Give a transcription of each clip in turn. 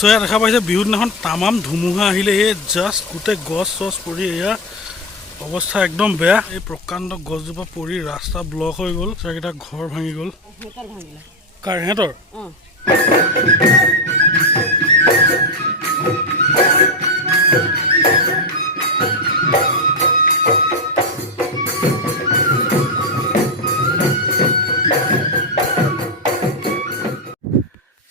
সয়া দেখা পাইছে বিহুৰ দিনাখন তামাম ধুমুহা আহিলে এই জাষ্ট গোটেই গছ চছ পৰি এয়া অৱস্থা একদম বেয়া এই প্ৰকাণ্ড গছজোপা পৰি ৰাস্তা ব্লক হৈ গ'ল চাৰিটা ঘৰ ভাঙি গ'ল কাৰ হেঁতৰ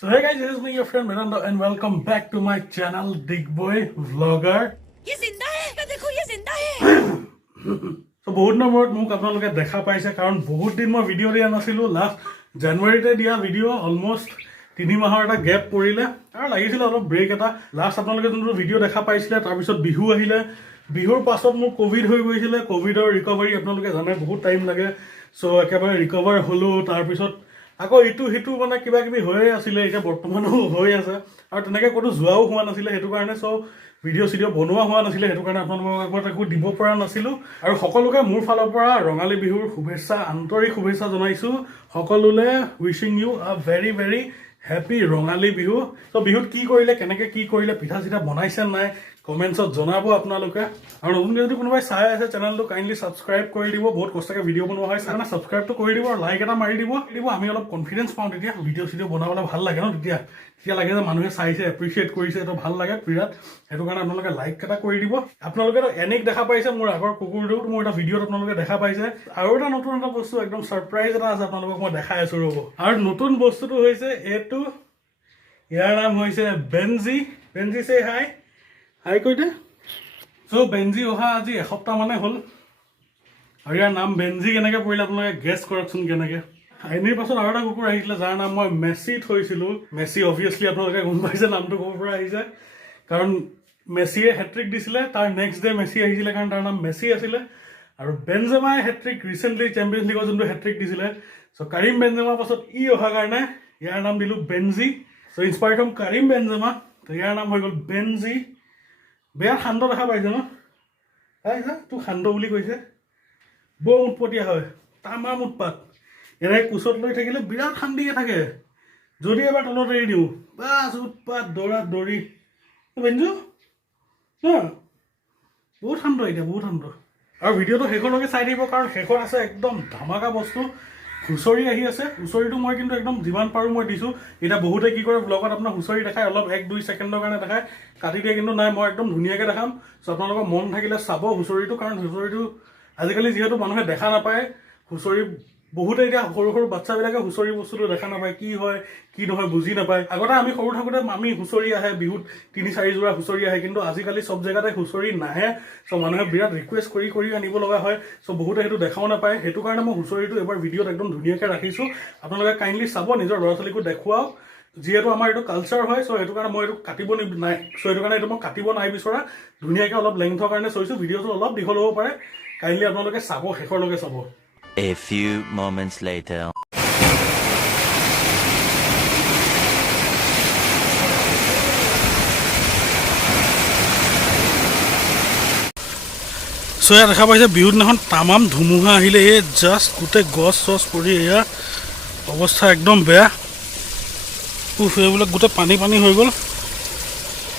So hey guys, this is me, your friend Miranda, and welcome back to my channel, DIGBOI Vlogger. ये जिंदा है, देखो ये जिंदा है. So बहुत दिনৰ মূৰত মোক আপোনালোকে দেখা পাইছে কাৰণ বহুত দিন মই ভিডিঅ' দিয়া নাছিলোঁ লাষ্ট জানুৱাৰীতে দিয়া ভিডিঅ' অলমষ্ট 3 মাহৰ এটা গেপ পৰিলে আৰু লাগিছিলে অলপ ব্ৰেক এটা লাষ্ট আপোনালোকে যোনটো ভিডিঅ' দেখা পাইছিলে তাৰপিছত বিহু আহিলে বিহুৰ পাছত মোৰ কোভিড হৈ গৈছিলে কোভিডৰ ৰিকভাৰী আপোনালোকে জানে বহুত টাইম লাগে চ' একেবাৰে ৰিকভাৰ হ'লোঁ তাৰপিছত আকৌ ইটো সিটো মানে কিবা কিবি হৈয়ে আছিলে এতিয়া বৰ্তমানো হৈ আছে আৰু তেনেকৈ ক'তো যোৱাও হোৱা নাছিলে সেইটো কাৰণে চ' ভিডিঅ' চিডিঅ' বনোৱা হোৱা নাছিলে সেইটো কাৰণে আপোনালোকক আগত একো দিব পৰা নাছিলোঁ আৰু সকলোকে মোৰ ফালৰ পৰা ৰঙালী বিহুৰ শুভেচ্ছা আন্তৰিক শুভেচ্ছা জনাইছোঁ সকলোলৈ wishing you a very very happy Rongali Bihu so' বিহুত কি কৰিলে কেনেকৈ কি কৰিলে পিঠা চিঠা বনাইছে নাই কমেণ্টছত জনাব আপোনালোকে আৰু নতুনকৈ যদি কোনোবাই চাই আছে চেনেলটো কাইণ্ডলি ছাবস্ক্ৰাইব কৰি দিব বহুত কষ্টকৈ ভিডিঅ' বনোৱা হয় সেইকাৰণে ছাবস্ক্ৰাইবটো কৰি দিব আৰু লাইক এটা মাৰি দিব আমি অলপ কনফিডেঞ্চ পাওঁ তেতিয়া ভিডিঅ' চিডিঅ' বনাবলৈ ভাল লাগে ন তেতিয়া লাগে যে মানুহে চাইছে এপ্ৰিচিয়েট কৰিছে এইটো ভাল লাগে বিৰাট সেইটো কাৰণে আপোনালোকে লাইক এটা কৰি দিব আপোনালোকেতো এনেক দেখা পাইছে মোৰ আগৰ কুকুৰটোত মোৰ এটা ভিডিঅ'ত আপোনালোকে দেখা পাইছে আৰু এটা নতুন এটা বস্তু একদম ছাৰপ্ৰাইজ এটা আছে আপোনালোকক মই দেখাই আছোঁ ৰ'ব আৰু নতুন বস্তুটো হৈছে এইটো ইয়াৰ নাম হৈছে বেনজি চে হাই কৈ দে চ' বেনজি অহা আজি এসপ্তাহ মানে হ'ল আৰু ইয়াৰ নাম বেনজি কেনেকৈ পৰিলে আপোনালোকে গেছ কৰকচোন কেনেকৈ আইনীৰ পাছত আৰু এটা কুকুৰ আহিছিলে যাৰ নাম মই মেচি থৈছিলোঁ মেচি অভিয়াছলি আপোনালোকে গম পাইছে নামটো ক'ৰ পৰা আহিছে কাৰণ মেচিয়ে হেট্ৰিক দিছিলে তাৰ নেক্সট ডে মেচি আহিছিলে কাৰণ তাৰ নাম মেচি আছিলে আৰু বেনজেমাই হেট্ৰিক ৰিচেণ্টলি চেম্পিয়নছ লীগৰ যোনটো হেট্ৰিক দিছিলে চ' কাৰিম বেনজেমাৰ পাছত অহাৰ কাৰণে ইয়াৰ নাম দিলোঁ Benzy so' inspired from Karim Benzema ত' ইয়াৰ নাম হৈ গ'ল বেনজি বেয়া শান্ত দেখা পাইছে ন তোক শান্ত বুলি কৈছে বৰ উৎপতীয়া হয় তামাম উৎপাত এনেকৈ কোচত লৈ থাকিলে বিৰাট শান্তিকে থাকে যদি এবাৰ তলত এৰি দিওঁ বাছ উৎপাত দৌৰা দৌৰি বেঞ্জু ন বহুত শান্ত এতিয়া বহুত শান্ত আৰু ভিডিঅ'টো শেষলৈকে চাই থাকিব কাৰণ শেষত আছে একদম ধামাকা বস্তু হুঁচৰি আহি আছে হুঁচৰিটো মই কিন্তু একদম যিমান পাৰোঁ মই দিছোঁ এতিয়া বহুতে কি কৰে ব্লগত আপোনাৰ হুঁচৰি দেখায় অলপ 1-2 ছেকেণ্ডৰ কাৰণে দেখায় কাটি দিয়ে কিন্তু নাই মই একদম ধুনীয়াকৈ দেখাম চ' আপোনালোকৰ মন থাকিলে চাব হুঁচৰিটো কাৰণ হুঁচৰিটো আজিকালি যিহেতু মানুহে দেখা নাপায় হুঁচৰি বহুতে এতিয়া সৰু সৰু বাচ্চাবিলাকে হুঁচৰি বস্তুটো দেখা নাপায় কি হয় কি নহয় বুজি নাপায় আগতে আমি সৰু থাকোঁতে আমি হুঁচৰি আহে বিহুত 3-4 যোৰা হুঁচৰি আহে কিন্তু আজিকালি চব জেগাতে হুঁচৰি নাহে চ' মানুহে বিৰাট ৰিকুৱেষ্ট কৰি আনিব লগা হয় চ' বহুতে সেইটো দেখাও নাপায় সেইটো কাৰণে মই হুঁচৰিটো এবাৰ ভিডিঅ'ত একদম ধুনীয়াকৈ ৰাখিছোঁ আপোনালোকে কাইণ্ডলি চাব নিজৰ ল'ৰা ছোৱালীকো দেখুৱাওক যিহেতু আমাৰ এইটো কালচাৰ হয় চ' সেইটো কাৰণে মই এইটো কাটিব নাই চ' সেইটো কাৰণে এইটো মই কাটিব নাই বিচৰা ধুনীয়াকৈ অলপ লেংথৰ কাৰণে চৈছোঁ ভিডিঅ'টো অলপ দীঘল হ'ব পাৰে কাইণ্ডলি আপোনালোকে চাব শেষৰলৈকে চাব A few moments later. সয়া দেখা পাইছে বিহুৰ দিনাখন তামাম ধুমুহা আহিলে এই জাষ্ট গোটেই গছ চছ পৰি এয়া অৱস্থা একদম বেয়া এইবিলাক গোটেই পানী হৈ গ'ল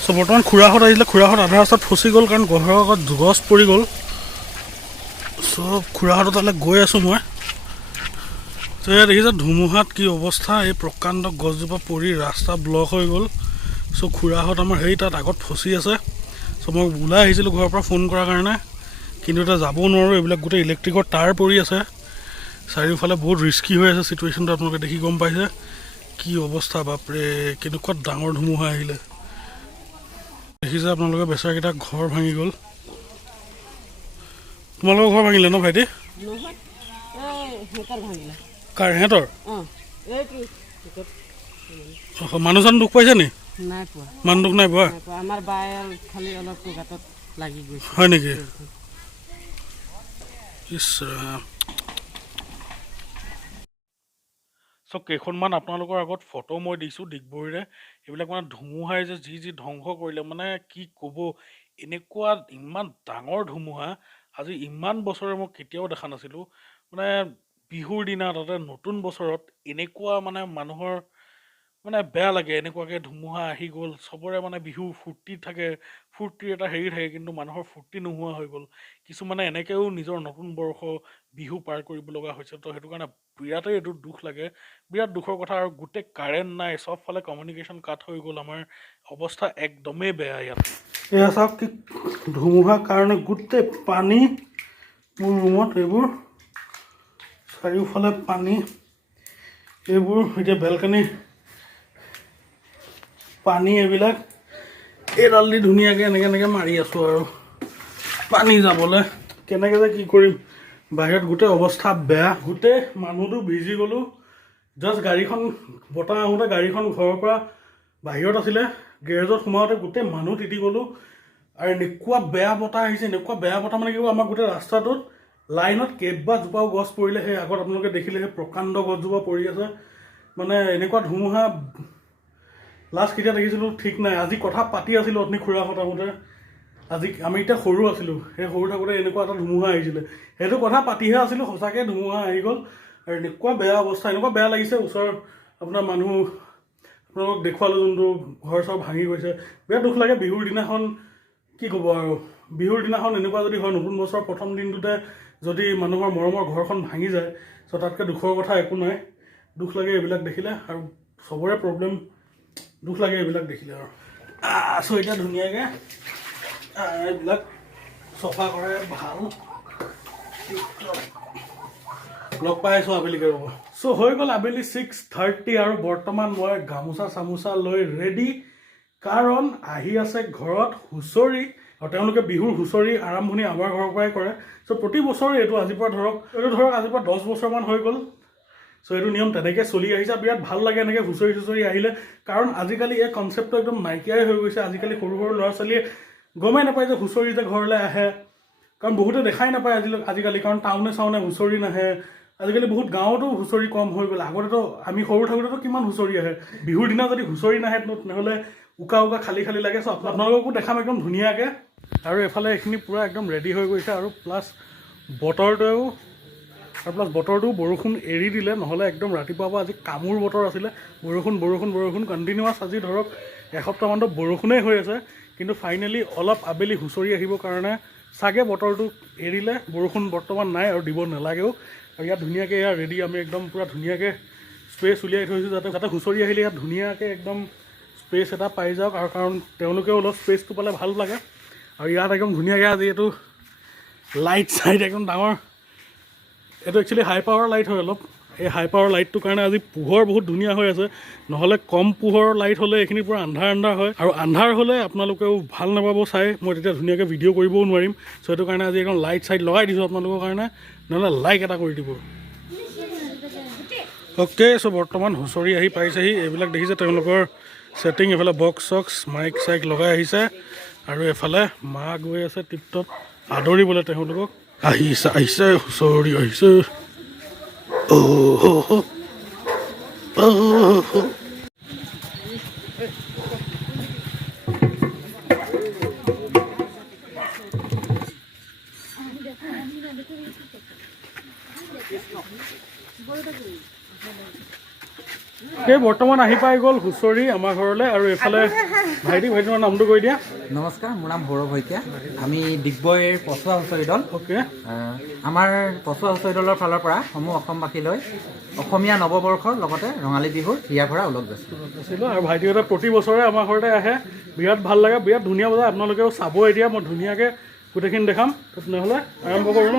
চ' বৰ্তমান খুৰাহঁত আহিছিলে খুৰাহঁত আধা ৰাস্তাত ফচি গ'ল কাৰণ ঘৰৰ আগত গছ পৰি গ'ল চব খুৰাহঁতৰ তালৈ গৈ আছোঁ মই ত' এয়া দেখিছে ধুমুহাত কি অৱস্থা এই প্ৰকাণ্ড গছজোপা পৰি ৰাস্তা ব্লক হৈ গ'ল চ' খুৰাহঁত আমাৰ তাত আগত ফচি আছে চ' মই ওলাই আহিছিলোঁ ঘৰৰ পৰা ফোন কৰাৰ কাৰণে কিন্তু এতিয়া যাব নোৱাৰোঁ এইবিলাক গোটেই ইলেক্ট্ৰিকৰ তাঁৰ পৰি আছে চাৰিওফালে বহুত ৰিস্কি হৈ আছে চিটুৱেশ্যনটো আপোনালোকে দেখি গম পাইছে কি অৱস্থা বাপৰে কেনেকুৱা ডাঙৰ ধুমুহা আহিলে দেখিছে আপোনালোকে বেচেৰাকেইটা ঘৰ ভাঙি গ'ল তোমালোকৰ ঘৰ ভাঙিলে ন ভাইটি কাৰ সিহঁতৰ মানুহ চানুহ দুখ পাইছে নি মানুহ দুখ নাই পোৱা হয় নেকি চ' কেইখনমান আপোনালোকৰ আগত ফটো মই দিছোঁ ডিগবৈৰে এইবিলাক মানে ধুমুহাই যে যি ধ্বংস কৰিলে মানে কি ক'ব এনেকুৱা ইমান ডাঙৰ ধুমুহা আজি ইমান বছৰে মই কেতিয়াও দেখা নাছিলোঁ মানে বিহুৰ দিনা তাতে নতুন বছৰত এনেকুৱা মানে মানুহৰ মানে বেয়া লাগে এনেকুৱাকৈ ধুমুহা আহি গ'ল চবৰে মানে বিহু ফূৰ্তি থাকে ফূৰ্তিৰ এটা হেৰি থাকে কিন্তু মানুহৰ ফূৰ্তি নোহোৱা হৈ গ'ল কিছুমানে এনেকৈও নিজৰ নতুন বৰ্ষ বিহু পাৰ কৰিব লগা হৈছে তো সেইটো কাৰণে বিৰাটেই এইটো দুখ লাগে বিৰাট দুখৰ কথা আৰু গোটেই কাৰেণ্ট নাই চবফালে কমিউনিকেশ্যন কাট হৈ গ'ল আমাৰ অৱস্থা একদমেই বেয়া ইয়াত এয়া চাওক কি ধুমুহাৰ কাৰণে গোটেই পানী মোৰ ৰুমত এইবোৰ চাৰিওফালে পানী এইবোৰ এতিয়া বেলকনি পানী এইবিলাক এইডাল দি ধুনীয়াকৈ এনেকৈ মাৰি আছোঁ আৰু পানী যাবলৈ কেনেকৈ যে কি কৰিম বাহিৰত গোটেই অৱস্থা বেয়া গোটেই মানুহটো ভিজি গ'লোঁ জাষ্ট গাড়ীখন বতাহ আহোঁতে গাড়ীখন ঘৰৰ পৰা বাহিৰত আছিলে গেৰেজত সোমাওঁতে গোটেই মানুহ তিতি গ'লোঁ আৰু এনেকুৱা বেয়া বতাহ আহিছে এনেকুৱা বেয়া বতাহ মানে কি আমাৰ গোটেই ৰাস্তাটোত লাইনত কেইবাজোপাও গছ পৰিলে সেই আগত আপোনালোকে দেখিলে সেই প্ৰকাণ্ড গছজোপা পৰি আছে মানে এনেকুৱা ধুমুহা লাষ্ট কেতিয়া দেখিছিলোঁ ঠিক নাই আজি কথা পাতি আছিলোঁ অথনি খুৰাহঁত আহোঁতে আজি আমি এতিয়া সৰু আছিলোঁ সেই সৰু থাকোঁতে এনেকুৱা এটা ধুমুহা আহিছিলে সেইটো কথা পাতিহে আছিলোঁ সঁচাকৈ ধুমুহা আহি গ'ল আৰু এনেকুৱা বেয়া অৱস্থা এনেকুৱা বেয়া লাগিছে ওচৰৰ আপোনাৰ মানুহ আপোনালোকক দেখুৱালোঁ যোনটো ঘৰ চৰ ভাঙি গৈছে বিৰাট দুখ লাগে বিহুৰ দিনাখন কি ক'ব আৰু বিহুৰ দিনাখন এনেকুৱা যদি হয় নতুন বছৰৰ প্ৰথম দিনটোতে যদি মানুহৰ মৰমৰ ঘৰখন ভাঙি যায় চ' তাতকৈ দুখৰ কথা একো নাই দুখ লাগে এইবিলাক দেখিলে আৰু চবৰে প্ৰব্লেম দুখ লাগে এইবিলাক দেখিলে আৰু চ' এতিয়া ধুনীয়াকৈ এইবিলাক চফা কৰে ভাল লগ পাই আছোঁ আবেলিকৈ ৰ'ব চ' হৈ গ'ল আবেলি 6:30 আৰু বৰ্তমান মই গামোচা চামোচা লৈ ৰেডি কাৰণ আহি আছে ঘৰত হুঁচৰি আৰু তেওঁলোকে বিহুৰ হুঁচৰি আৰম্ভণি আমাৰ ঘৰৰ পৰাই কৰে চ' প্ৰতি বছৰে এইটো আজিৰ পৰা ধৰক আজিৰ পৰা 10 বছৰমান হৈ গ'ল চ' এইটো নিয়ম তেনেকৈ চলি আহিছে বিৰাট ভাল লাগে এনেকৈ হুঁচৰি চুঁচৰি আহিলে কাৰণ আজিকালি এই কনচেপ্টটো একদম নাইকিয়াই হৈ গৈছে আজিকালি সৰু সৰু ল'ৰা ছোৱালীয়ে গমেই নাপায় যে হুঁচৰি যে ঘৰলৈ আহে কাৰণ বহুতে দেখাই নাপায় আজিকালি কাৰণ টাউনে চাউনে হুঁচৰি নাহে আজিকালি বহুত গাঁৱতো হুঁচৰি কম হৈ গ'ল আগতেতো আমি সৰু থাকোঁতেতো কিমান হুঁচৰি আহে বিহুৰ দিনা যদি হুঁচৰি নাহে তেনেহ'লে উকা খালী খালী লাগে চ' আপোনালোককো দেখাম একদম ধুনীয়াকৈ আৰু এফালে এইখিনি পূৰা একদম ৰেডি হৈ গৈছে আৰু প্লাছ বতৰটোও বৰষুণ এৰি দিলে নহ'লে একদম ৰাতিপুৱাৰ পৰা আজি কামোৰ বতৰ আছিলে বৰষুণ কণ্টিনিউৱাছ আজি ধৰক এসপ্তাহমানতো বৰষুণেই হৈ আছে কিন্তু ফাইনেলি অলপ আবেলি হুঁচৰি আহিবৰ কাৰণে চাগে বতৰটো এৰিলে বৰষুণ বৰ্তমান নাই আৰু দিব নালাগেও আৰু ইয়াত ধুনীয়াকৈ ইয়াত ৰেডি আমি একদম পূৰা ধুনীয়াকৈ স্পেচ উলিয়াই থৈছোঁ যাতে হুঁচৰি আহিলে ইয়াত ধুনীয়াকৈ একদম স্পেচ এটা পাই যাওক আৰু কাৰণ তেওঁলোকেও অলপ স্পেচটো পালে ভাল লাগে আৰু ইয়াত একদম ধুনীয়াকৈ আজি এইটো লাইট চাইট একদম ডাঙৰ এইটো একচুৱেলি হাই পাৱাৰ লাইট হয় অলপ এই হাই পাৱাৰ লাইটটোৰ কাৰণে আজি পোহৰ বহুত ধুনীয়া হৈ আছে নহ'লে কম পোহৰৰ লাইট হ'লে এইখিনি পূৰা আন্ধাৰ হয় আৰু আন্ধাৰ হ'লে আপোনালোকেও ভাল নাপাব চাই মই তেতিয়া ধুনীয়াকৈ ভিডিঅ' কৰিবও নোৱাৰিম চ' সেইটো কাৰণে আজি একদম লাইট চাইট লগাই দিছোঁ আপোনালোকৰ কাৰণে নহ'লে লাইক এটা কৰি দিব অ'কে চ' বৰ্তমান হুঁচৰি আহি পাইছেহি এইবিলাক দেখিছে তেওঁলোকৰ ছেটিং এইফালে বক্স চক্স মাইক চাইক লগাই আহিছে আৰু এফালে মা গৈ আছে টিপটপ আদৰিবলৈ তেওঁলোকক আহিছে হুঁচৰি আহিছে বৰ্তমান আহি পাই গ'ল হুঁচৰি আমাৰ ঘৰলৈ আৰু এইফালে ভাইটিৰ নামটো কৈ দিয়া নমস্কাৰ মোৰ নাম সৌৰভ শইকীয়া আমি ডিগবৈৰ পচুৱা হুঁচৰি দল অ'কে আমাৰ পচুৱা হুঁচৰি দলৰ ফালৰ পৰা সমূহ অসমবাসীলৈ অসমীয়া নৱবৰ্ষৰ লগতে ৰঙালী বিহুৰ হিয়া ভৰা ওলগ গৈছিলোঁ আৰু ভাইটিহঁতে প্ৰতি বছৰে আমাৰ ঘৰতে আহে বিৰাট ভাল লাগে বিৰাট ধুনীয়া বজায় আপোনালোকেও চাব এতিয়া মই ধুনীয়াকৈ গোটেইখিনি দেখাম তেনেহ'লে আৰম্ভ কৰোঁ ন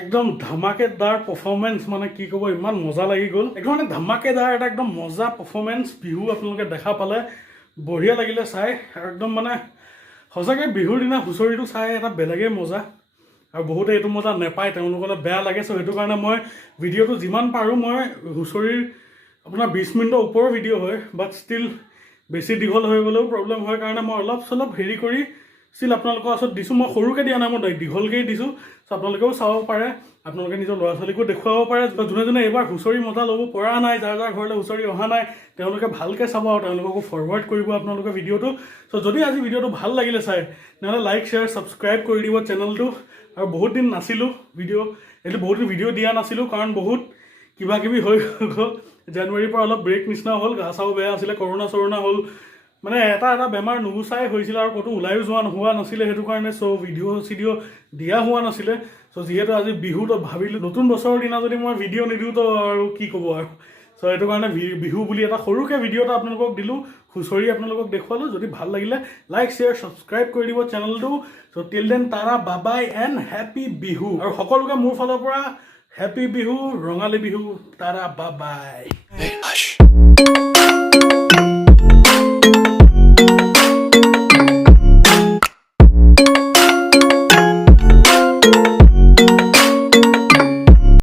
একদম ধামাকেদাৰ পাৰফৰ্মেন্স মানে কি ক'ব ইমান মজা লাগি গ'ল একদম মানে ধামাকেদাৰ এটা একদম মজা পাৰফৰ্মেন্স বিহু আপোনালোকে দেখা পালে বঢ়িয়া লাগিলে চাই আৰু একদম মানে সঁচাকৈ বিহুৰ দিনা হুঁচৰিটো চাই এটা বেলেগেই মজা আৰু বহুতে এইটো মজা নেপায় তেওঁলোকলৈ বেয়া লাগে চ' সেইটো কাৰণে মই ভিডিঅ'টো যিমান পাৰোঁ মই হুঁচৰিৰ আপোনাৰ 20 মিনিটৰ ওপৰৰ ভিডিঅ' হয় বাট ষ্টিল বেছি দীঘল হৈ গ'লেও প্ৰব্লেম হয় কাৰণে মই অলপ চলপ হেৰি কৰি ষ্টিল আপোনালোকৰ ওচৰত দিছোঁ মই সৰুকৈ দিয়া নাই মই দীঘলকৈয়ে দিছোঁ চ' আপোনালোকেও চাব পাৰে আপোনালোকে নিজৰ ল'ৰা ছোৱালীকো দেখুৱাব পাৰে যোনে যোনে এইবাৰ হুঁচৰি মজা ল'ব পৰা নাই যাৰ যাৰ ঘৰলৈ হুঁচৰি অহা নাই তেওঁলোকে ভালকৈ চাব আৰু তেওঁলোককো ফৰৱাৰ্ড কৰিব আপোনালোকে ভিডিঅ'টো চ' যদি আজি ভিডিঅ'টো ভাল লাগিলে চাই তেনেহ'লে লাইক শ্বেয়াৰ ছাবস্ক্ৰাইব কৰি দিব চেনেলটো আৰু বহুত দিন নাছিলোঁ বহুত দিন ভিডিঅ' দিয়া নাছিলোঁ কাৰণ বহুত কিবা কিবি হৈ গ'ল জানুৱাৰীৰ পৰা অলপ ব্ৰেক নিচিনা হ'ল গা চাও বেয়া আছিলে কৰোণা হ'ল মানে এটা বেমাৰ নুগুচাই হৈছিলে আৰু ক'তো ওলাইও হোৱা নাছিলে সেইটো কাৰণে চ' ভিডিঅ' দিয়া হোৱা নাছিলে চ' যিহেতু আজি বিহুত ভাবিলোঁ নতুন বছৰৰ দিনা যদি মই ভিডিঅ' নিদিওঁ তো আৰু কি ক'ব আৰু চ' সেইটো কাৰণে বিহু বুলি এটা সৰুকৈ ভিডিঅ' এটা আপোনালোকক দিলোঁ হুঁচৰি আপোনালোকক দেখুৱালোঁ যদি ভাল লাগিলে লাইক শ্বেয়াৰ ছাবস্ক্ৰাইব কৰি দিব চেনেলটো চ' টিল দেন টাটা বাবাই এণ্ড হেপী বিহু আৰু সকলোকে মোৰ ফালৰ পৰা হেপী বিহু ৰঙালী বিহু টাটা বাবাই